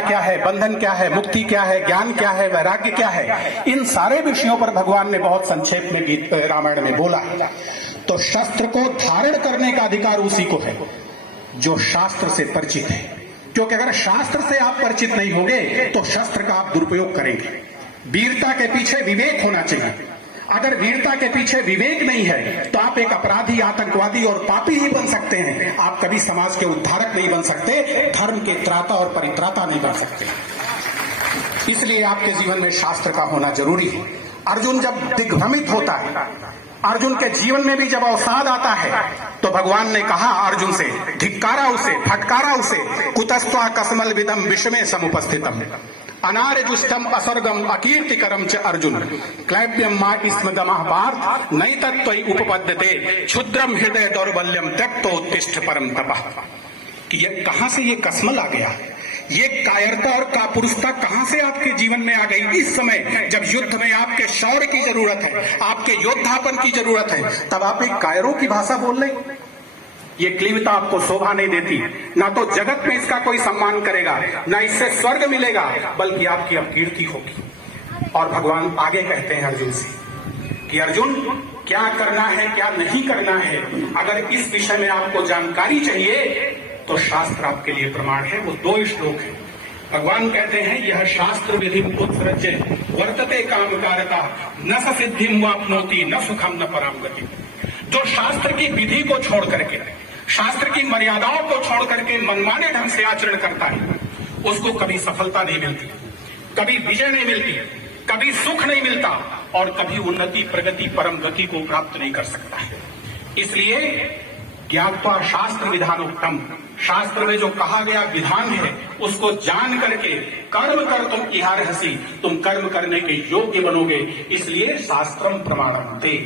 क्या है, बंधन क्या है, मुक्ति क्या है, ज्ञान क्या है, वैराग्य क्या है, इन सारे विषयों पर भगवान ने बहुत संक्षेप में रामायण में बोला है। तो शस्त्र को धारण करने का अधिकार उसी को है जो शास्त्र से परिचित है, क्योंकि अगर शास्त्र से आप परिचित नहीं होंगे तो शस्त्र का आप दुरुपयोग करेंगे। वीरता के पीछे विवेक होना चाहिए। अगर वीरता के पीछे विवेक नहीं है तो आप एक अपराधी, आतंकवादी और पापी ही बन सकते हैं। आप कभी समाज के उद्धारक नहीं बन सकते, धर्म के त्राता और परित्राता नहीं बन सकते। इसलिए आपके जीवन में शास्त्र का होना जरूरी है। अर्जुन जब दिग्भ्रमित होता है, अर्जुन के जीवन में भी जब अवसाद आता है, तो भगवान ने कहा अर्जुन से, धिक्कारा उसे, फटकारा उसे, कुतस्त्वा कसमल विदम विषमे समुपस्थितम अनार्यजुष्टम असर्गम अकीर्तिकरम च अर्जुन क्लैब्यम मा स्मदमः पार्थ नैतत्त्वयि उपपद्यते क्षुद्रम हृदय दौर्बल्यम त्यक्तोत्तिष्ठ परम तपः। कि ये कहां से ये कसमल आ गया, ये कायरता और कापुरुषता कहां से आपके जीवन में आ गई? इस समय जब युद्ध में आपके शौर्य की जरूरत है, आपके योद्धापन की जरूरत है, तब आप एक कायरों की भाषा बोल रहे। ये क्लीवता आपको शोभा नहीं देती, ना तो जगत में इसका कोई सम्मान करेगा, ना इससे स्वर्ग मिलेगा, बल्कि आपकी अपकीर्ति होगी। और भगवान आगे कहते हैं अर्जुन से कि अर्जुन, क्या करना है क्या नहीं करना है, अगर इस विषय में आपको जानकारी चाहिए तो शास्त्र आपके लिए प्रमाण है। वो 2 श्लोक है। भगवान कहते हैं, यह शास्त्र विधि उत्सृज्य वर्तते कामकारता न स सिद्धिम वाप्नोति न सुखम न पराम गति। जो शास्त्र की विधि को छोड़ करके, शास्त्र की मर्यादाओं को छोड़ करके मनमाने ढंग से आचरण करता है, उसको कभी सफलता नहीं मिलती, कभी विजय नहीं मिलती, कभी सुख नहीं मिलता और कभी उन्नति, प्रगति, परम गति को प्राप्त नहीं कर सकता है। इसलिए ज्ञात्वा शास्त्र विधानोक्तम, शास्त्र में जो कहा गया विधान है उसको जान करके कर्म कर तुम इहारहसी, तुम कर्म करने के योग्य बनोगे। इसलिए शास्त्रम प्रमाणम ते,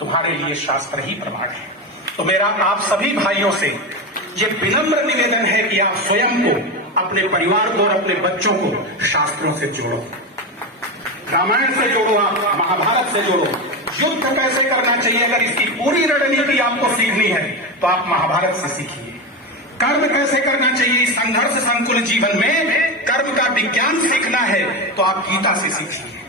तुम्हारे लिए शास्त्र ही प्रमाण है। तो मेरा आप सभी भाइयों से ये विनम्र निवेदन है कि आप स्वयं को, अपने परिवार को और अपने बच्चों को शास्त्रों से जोड़ो। रामायण से जोड़ो, आप महाभारत से जोड़ो। युद्ध कैसे करना चाहिए, अगर इसकी पूरी रणनीति आपको सीखनी है तो आप महाभारत से सीखिए। कर्म कैसे करना चाहिए इस संघर्ष संकुल जीवन में, कर्म का विज्ञान सीखना है तो आप गीता से सीखिए।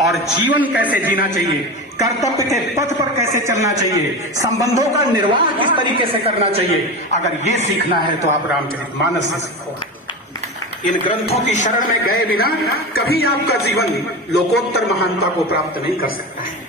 और जीवन कैसे जीना चाहिए, कर्तव्य के पथ पर कैसे चलना चाहिए, संबंधों का निर्वाह किस तरीके से करना चाहिए, अगर ये सीखना है तो आप रामचरितमानस से सीखो। इन ग्रंथों की शरण में गए बिना कभी आपका जीवन लोकोत्तर महानता को प्राप्त नहीं कर सकता है।